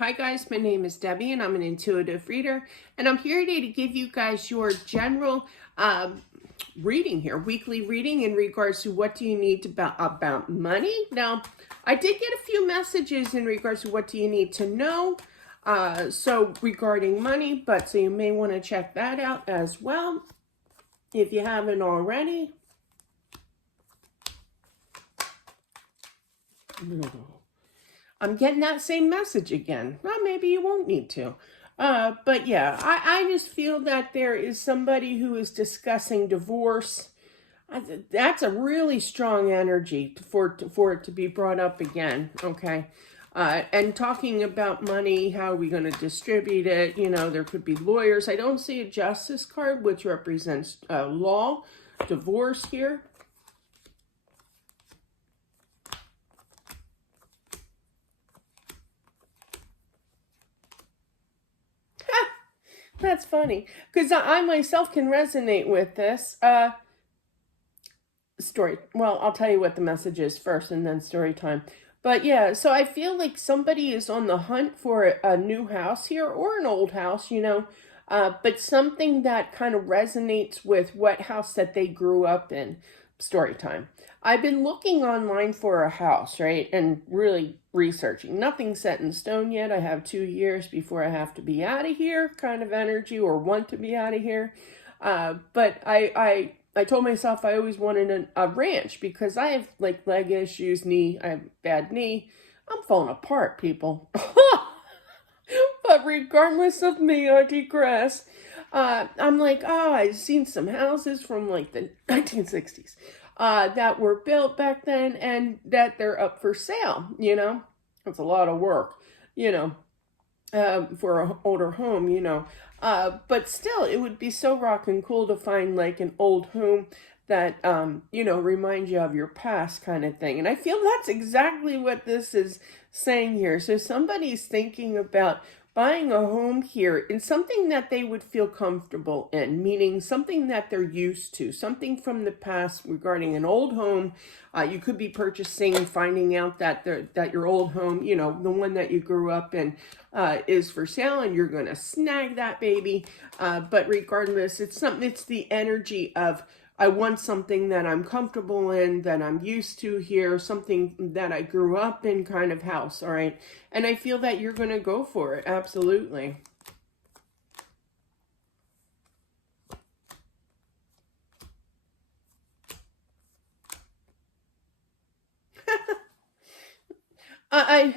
Hi guys, my name is Debbie and I'm an intuitive reader, and I'm here today to give you guys your general reading here, weekly reading in regards to what do you need about money. Now, I did get a few messages in regards to what do you need to know, so regarding money, so you may want to check that out as well if you haven't already. I'm getting that same message again. Well, maybe you won't need to. But yeah, I just feel that there is somebody who is discussing divorce. That's a really strong energy for it to be brought up again, okay? And talking about money, how are we going to distribute it? You know, there could be lawyers. I don't see a justice card, which represents law, divorce here. That's funny, because I myself can resonate with this story. Well, I'll tell you what the message is first and then story time. But yeah, so I feel like somebody is on the hunt for a new house here or an old house, you know, but something that kind of resonates with what house that they grew up in. Story time. I've been looking online for a house, right, and really researching. Nothing set in stone yet. I have 2 years before I have to be out of here, kind of energy, or want to be out of here. But I told myself I always wanted a ranch because I have like leg issues, I have bad knee. I'm falling apart, people. But regardless of me, I digress. I'm like, oh, I've seen some houses from like the 1960s that were built back then and that they're up for sale, you know. It's a lot of work, you know, for an older home, you know. But still, it would be so rock and cool to find like an old home that, you know, reminds you of your past kind of thing. And I feel that's exactly what this is saying here. So somebody's thinking about buying a home here in something that they would feel comfortable in, meaning something that they're used to, something from the past regarding an old home. You could be purchasing, finding out that your old home, you know, the one that you grew up in, is for sale, and you're going to snag that baby. But regardless, it's the energy of, I want something that I'm comfortable in, that I'm used to here, something that I grew up in kind of house, all right? And I feel that you're going to go for it, absolutely. I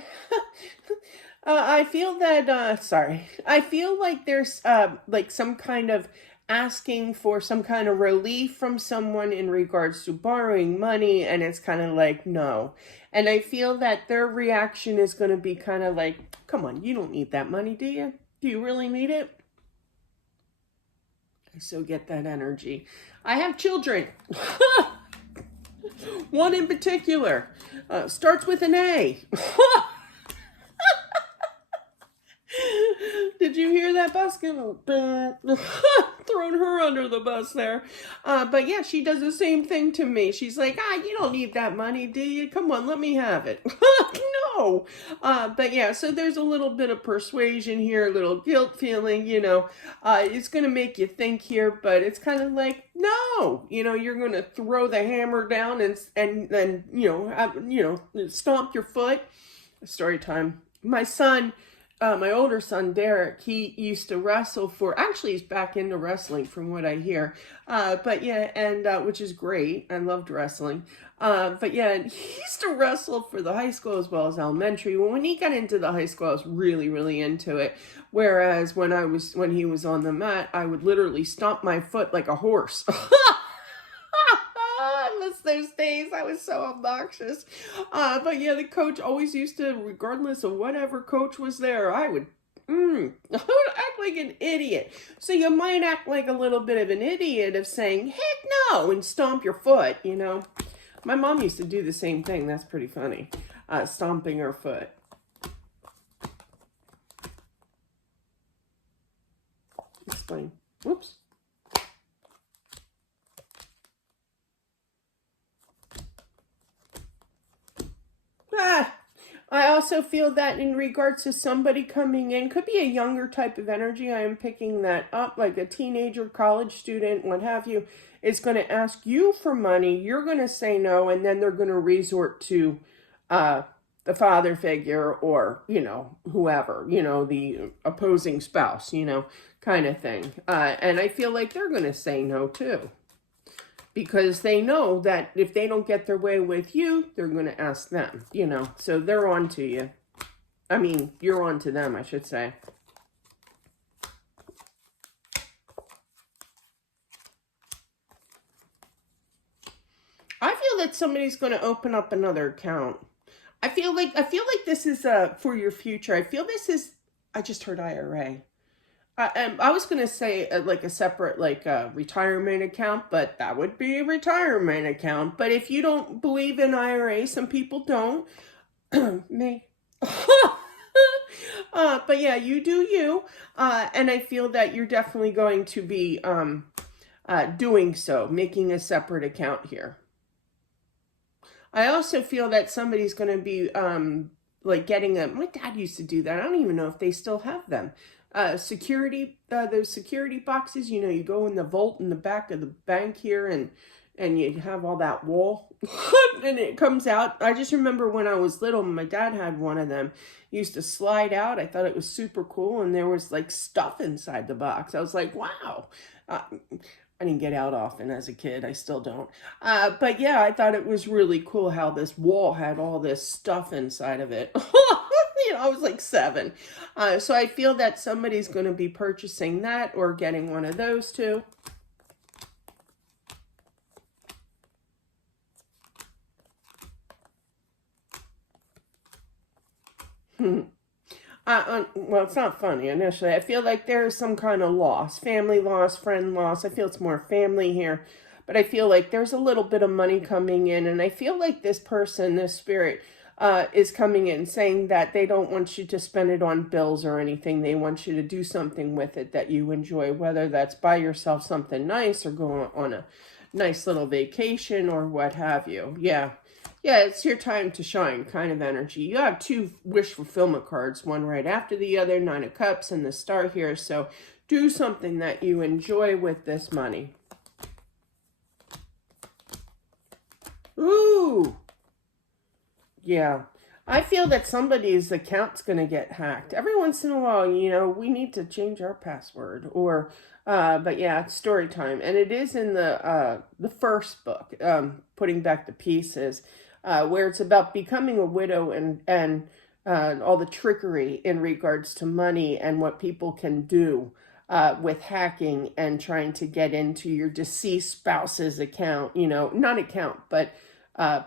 I feel that, sorry, I feel like there's like some kind of asking for some kind of relief from someone in regards to borrowing money, and it's kind of like, no. And I feel that their reaction is going to be kind of like, come on, you don't need that money, do you? Do you really need it? I so get that energy. I have children. One in particular starts with an A. Did you hear that bus going? Throwing her under the bus there. But yeah, she does the same thing to me. She's like, you don't need that money, do you? Come on, let me have it. No. But yeah, so there's a little bit of persuasion here, a little guilt feeling, you know. It's going to make you think here, but it's kind of like, no, you know, you're going to throw the hammer down and then, you know, stomp your foot. Story time. My son, my older son, Derek, he used to wrestle actually he's back into wrestling from what I hear. But yeah, and which is great. I loved wrestling. But yeah, he used to wrestle for the high school as well as elementary. When he got into the high school, I was really, really into it. Whereas when he was on the mat, I would literally stomp my foot like a horse. I miss those days. I was so obnoxious. But yeah, the coach always used to, regardless of whatever coach was there, I would act like an idiot. So you might act like a little bit of an idiot of saying, heck no, and stomp your foot, you know. My mom used to do the same thing. That's pretty funny. Stomping her foot. Explain. Whoops. I also feel that in regards to somebody coming in, could be a younger type of energy. I am picking that up, like a teenager, college student, what have you, is going to ask you for money. You're going to say no, and then they're going to resort to the father figure or, whoever, the opposing spouse, kind of thing. And I feel like they're going to say no too. Because they know that if they don't get their way with you, they're going to ask them, So they're on to you. I mean, you're on to them, I should say. I feel that somebody's going to open up another account. I feel like this is for your future. I feel this is, I just heard IRA. I was going to say like a separate retirement account, but that would be a retirement account. But if you don't believe in IRA, some people don't. Me. But yeah, you do you. And I feel that you're definitely going to be doing so, making a separate account here. I also feel that somebody's going to be getting my dad used to do that. I don't even know if they still have them. Security, those security boxes, you go in the vault in the back of the bank here and you have all that wool and it comes out. I just remember when I was little, my dad had one of them. He used to slide out. I thought it was super cool. And there was like stuff inside the box. I was like, wow. I didn't get out often as a kid. I still don't. But yeah, I thought it was really cool how this wall had all this stuff inside of it. I was like 7. So I feel that somebody's going to be purchasing that or getting one of those too. Well, it's not funny initially. I feel like there is some kind of loss, family loss, friend loss. I feel it's more family here, but I feel like there's a little bit of money coming in, and I feel like this person, this spirit, is coming in saying that they don't want you to spend it on bills or anything. They want you to do something with it that you enjoy, whether that's buy yourself something nice or go on a nice little vacation or what have you. Yeah, it's your time to shine kind of energy. You have 2 wish fulfillment cards, one right after the other, 9 of Cups and the Star here. So do something that you enjoy with this money. Ooh. Yeah, I feel that somebody's account's going to get hacked. Every once in a while, we need to change our password but yeah, it's story time. And it is in the first book, Putting Back the Pieces, where it's about becoming a widow and all the trickery in regards to money and what people can do with hacking and trying to get into your deceased spouse's account, not account, but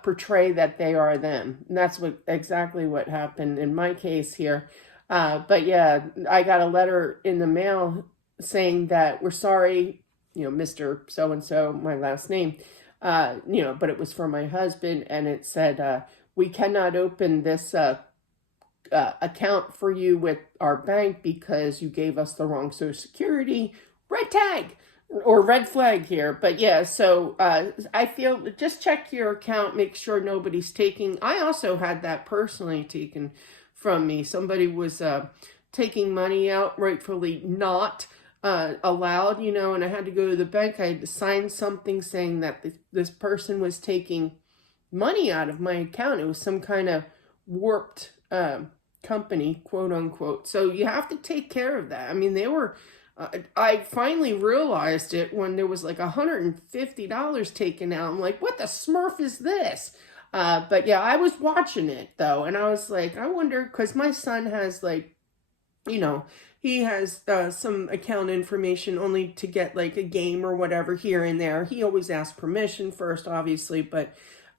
portray that they are them. And that's exactly what happened in my case here. But yeah, I got a letter in the mail saying that we're sorry, Mr. So-and-so, my last name, but it was for my husband, and it said, we cannot open this account for you with our bank because you gave us the wrong Social Security. Red tag! Or red flag here. But yeah, so I feel just check your account, make sure nobody's taking. I also had that personally taken from me. Somebody was taking money out, rightfully not allowed, and I had to go to the bank. I had to sign something saying that this person was taking money out of my account. It was some kind of warped company, quote unquote. So you have to take care of that. I mean, they were. I finally realized it when there was like $150 taken out. I'm like, what the smurf is this? But yeah, I was watching it though. And I was like, I wonder, because my son has he has some account information only to get like a game or whatever here and there. He always asks permission first, obviously. But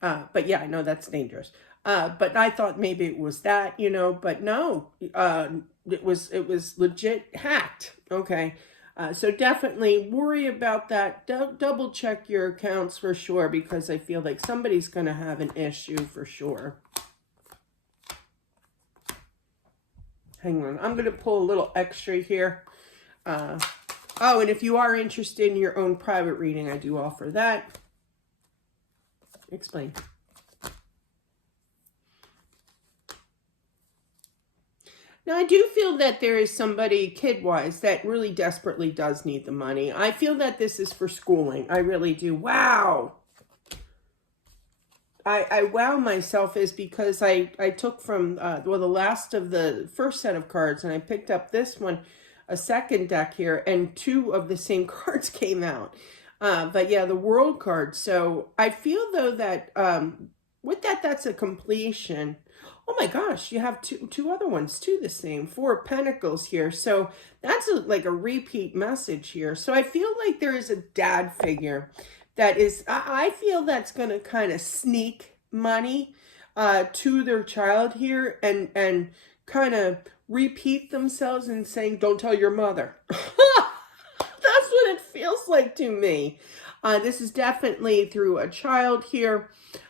yeah, I know that's dangerous. But I thought maybe it was that, but no, it was legit hacked. Okay. So definitely worry about that. Double check your accounts for sure, because I feel like somebody's going to have an issue for sure. Hang on. I'm going to pull a little extra here. Oh, and if you are interested in your own private reading, I do offer that. Explain. Now, I do feel that there is somebody kid-wise that really desperately does need the money. I feel that this is for schooling. I really do. Wow. I wow myself is because I took from, well, the last of the first set of cards, and I picked up this one, a second deck here, and two of the same cards came out. But yeah, the world card. So I feel though that with that, that's a completion. Oh my gosh, you have two other ones too, the same. Four of Pentacles here. So that's like a repeat message here. So I feel like there is a dad figure that is, I feel that's going to kind of sneak money to their child here and kind of repeat themselves and saying, don't tell your mother. That's what it feels like to me. This is definitely through a child here.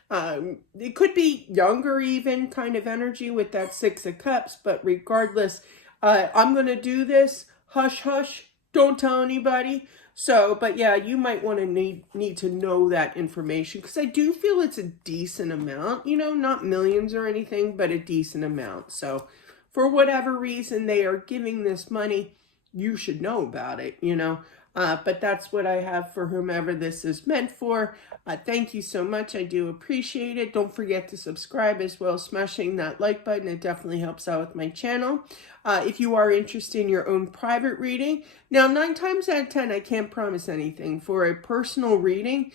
It could be younger even kind of energy with that Six of Cups, but regardless, I'm going to do this. Hush, hush. Don't tell anybody. So, but yeah, you might want to need to know that information because I do feel it's a decent amount, you know, not millions or anything, but a decent amount. So for whatever reason they are giving this money, you should know about it, you know. But that's what I have for whomever this is meant for. Thank you so much. I do appreciate it. Don't forget to subscribe as well as smashing that like button. It definitely helps out with my channel. If you are interested in your own private reading. Now, 9 times out of 10, I can't promise anything. For a personal reading,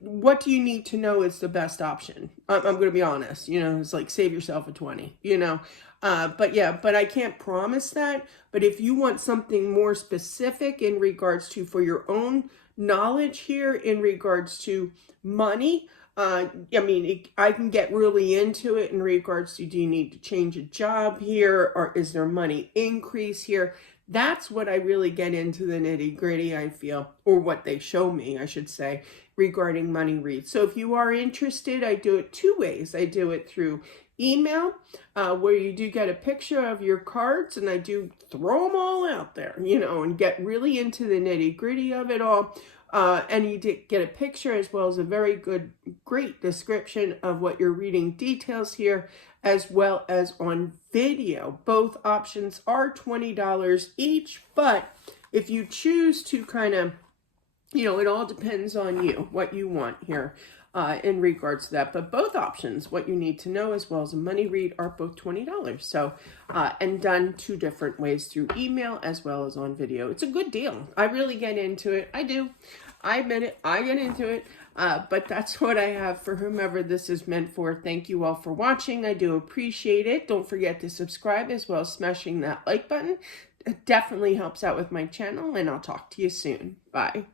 what do you need to know is the best option? I'm going to be honest. You know, it's like save yourself a 20, you know. But yeah, but I can't promise that. But if you want something more specific in regards to for your own knowledge here in regards to money, I mean, I can get really into it in regards to do you need to change a job here or is there money increase here? That's what I really get into the nitty gritty, I feel, or what they show me, I should say, regarding money reads. So if you are interested, I do it 2 ways. I do it through email, where you do get a picture of your cards, and I do throw them all out there, you know, and get really into the nitty gritty of it all. And you get a picture as well as a very great description of what your reading details here, as well as on video. Both options are $20 each, but if you choose to kind of, you know, it all depends on you, what you want here. In regards to that, but both options, what you need to know as well as a money read, are both $20. So, and done 2 different ways through email as well as on video. It's a good deal. I really get into it. I do. I admit it. I get into it. But that's what I have for whomever this is meant for. Thank you all for watching. I do appreciate it. Don't forget to subscribe as well as smashing that like button. It definitely helps out with my channel, and I'll talk to you soon. Bye.